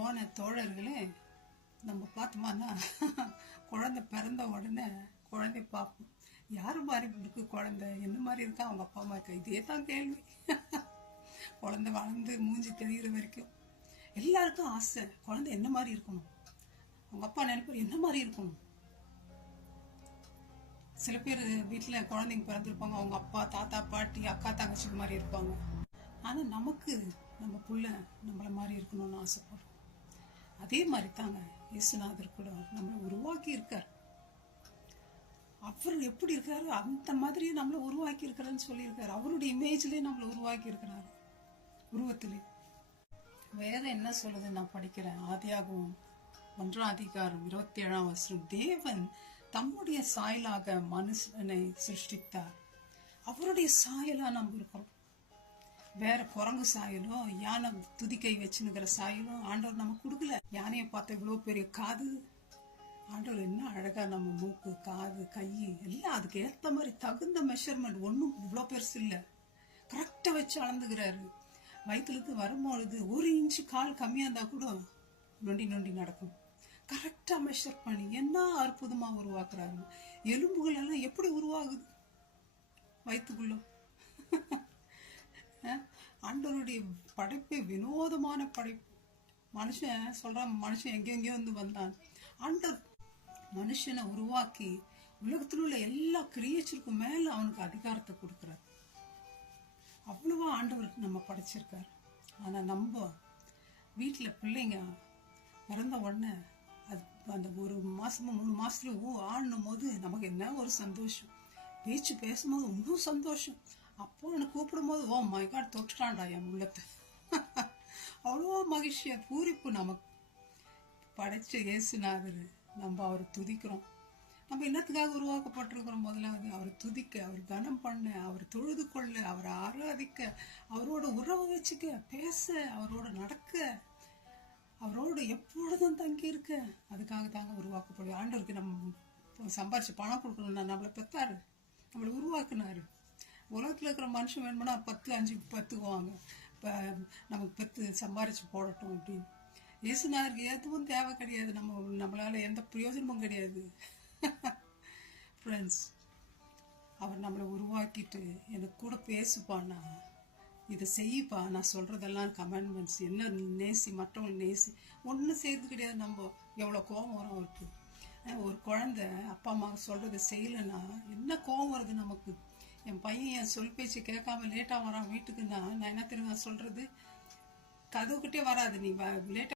அன்பான தோழர்களே, நம்ம பார்த்தோம்னா குழந்தை பிறந்த உடனே குழந்தை பார்ப்போம். யார் மாதிரி இருக்கு குழந்தை, என்ன மாதிரி இருக்கா அவங்க அப்பா அம்மா இருக்கா, இதே தான் கேள்வி. குழந்தை வளர்ந்து மூஞ்சி தெரிகிற வரைக்கும் எல்லாருக்கும் ஆசை, குழந்தை என்ன மாதிரி இருக்கணும், அவங்க அப்பா நினைப்பார் என்ன மாதிரி இருக்கணும். சில பேர் வீட்டில் குழந்தைங்க பிறந்திருப்பாங்க, அவங்க அப்பா தாத்தா பாட்டி அக்கா தங்கச்சி மாதிரி இருப்பாங்க. ஆனால் நமக்கு நம்ம புள்ள நம்மளை மாதிரி இருக்கணும்னு ஆசைப்படுறோம். அதே மாதிரி தாங்க இயேசுநாதர் கூட நம்மளை உருவாக்கி இருக்கார். அவர் எப்படி இருக்காரு அந்த மாதிரி நம்மளை உருவாக்கி இருக்கிறான்னு சொல்லியிருக்காரு. அவருடைய இமேஜ்லேயே நம்மளை உருவாக்கி இருக்கிறாரு, உருவத்திலே. வேற என்ன சொல்லுது நான் படிக்கிறேன். ஆதியாகமம் 1:27 தேவன் தம்முடைய சாயலாக மனுஷனை சிருஷ்டித்தார். அவருடைய சாயலா நம்ம இருக்கிறோம். வேற குரங்கு சாயலோ யானை துதிக்கை வச்சுனுக்கிற சாயலோ ஆண்டவர் நமக்கு கொடுக்கல. யானையை பார்த்த இவ்வளவு பெரிய காது, ஆண்டவர் என்ன அழகா நம்ம மூக்கு காது கை எல்லாம் அதுக்கு ஏற்ற மாதிரி தகுந்த மெஷர்மெண்ட். ஒன்றும் இவ்வளோ பெருசு இல்லை, கரெக்டாக வச்சு அளந்துக்கிறாரு. வயிற்றுக்கு வரும்பொழுது 1 இன்ச்சு கால் கம்மியாக இருந்தால் கூட நொண்டி நொண்டி நடக்கும். கரெக்டாக மெஷர் பண்ணி என்ன அற்புதமாக உருவாக்குறாரு. எலும்புகள் எல்லாம் எப்படி உருவாகுது வயிற்றுக்குள்ள. ஆண்டவருடைய படைப்பு வினோதமான படைப்பு. மனுஷன் சொல்றான், மனுஷன் எங்கெங்கயோ வந்து வந்தான். ஆண்டவர் மனுஷனை உருவாக்கி உலகத்தில் உள்ள எல்லா கிரியேச்சருக்கும் மேல அவனுக்கு அதிகாரத்தை கொடுக்கிறார். அவ்வளவா ஆண்டவருக்கு நம்ம படைச்சிருக்காரு. ஆனா நம்ம வீட்டுல பிள்ளைங்க பிறந்த உடனே அது அந்த 1 மாசமோ 3 மாசத்துல ஆடணும் போது நமக்கு என்ன ஒரு சந்தோஷம். பேச்சு பேசும்போது இன்னும் சந்தோஷம். அப்போ எனக்கு கூப்பிடும் போது ஓ மை காட் தொட்டுட்டான்டா என் உள்ளத்தை. அவ்வளோ மகிழ்ச்சியா பூரிப்பு. நமக்கு படைச்ச இயேசுநாதர், நம்ம அவரை துதிக்கிறோம். நம்ம என்னத்துக்காக உருவாக்கப்பட்டிருக்கிறோம்? முதலாவது அவரை துதிக்க, அவர் கனம் பண்ண, அவர் தொழுது கொள்ள, அவரை ஆராதிக்க, அவரோட உறவு வச்சுக்க, பேச, அவரோட நடக்க, அவரோட எப்பொழுதும் தங்கி இருக்க. அதுக்காக தாங்க உருவாக்கப்படுது. ஆண்டவருக்கு நம்ம சம்பாரிச்சு பணம் கொடுக்கணும்னா நம்மளை பெற்றாரு, நம்மளை உருவாக்குனாரு. உலகத்தில் இருக்கிற மனுஷன் வேணும்னா 10 5 10 இப்போ நமக்கு 10 சம்பாரிச்சு போடட்டும் அப்படின்னு. இயேசுநாதருக்கு எதுவும் தேவை கிடையாது. நம்மளால எந்த பிரயோஜனமும் கிடையாது. ஃப்ரெண்ட்ஸ், அவர் நம்மளை உருவாக்கிட்டு எனக்கு கூட பேசுப்பானா, இதை செய்யப்பா, நான் சொல்றதெல்லாம் கமெண்ட்மெண்ட்ஸ் என்ன நேசி, மற்றவங்களை நேசி, ஒன்றும் செய்யறது கிடையாது. நம்ம எவ்வளோ கோபம் வரும் அவருக்கு. ஒரு குழந்தை அப்பா அம்மா சொல்றதை செய்யலைன்னா என்ன கோபம் வருது நமக்கு. என் பையன் என் சொல் பேச்சு கேட்காம லேட்டாக வரான் வீட்டுக்குன்னா நான் என்ன தெரியுமா சொல்றது, கதவுக்கிட்டே வராது, நீ லேட்டாக